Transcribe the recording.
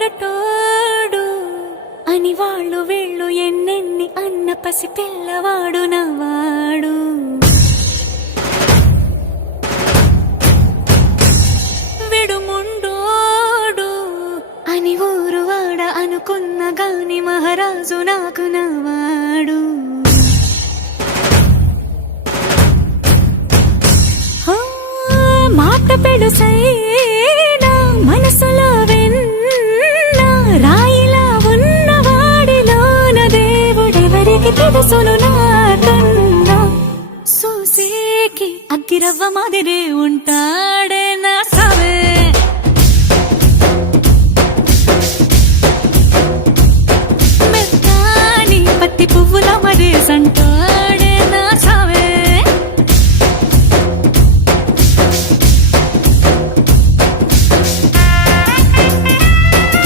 మొరటోడు అని వాళ్ళు వీళ్ళు ఎన్నెన్ని అన్న పసి పిల్లవాడు నవ్వాడు. విడుముండోడు అని ఊరు వాడ అనుకున్న గాని మహారాజు నాకు నవ్వాడు. మాట పెడుసైనా మనసులో వెన్న రాయిలా ఉన్నవాడిలోన దేవుడెవరికి తెలుసును నాకన్నా. సూసేకి అగ్గిరవ్వ మాదిరే ఉంటాడు.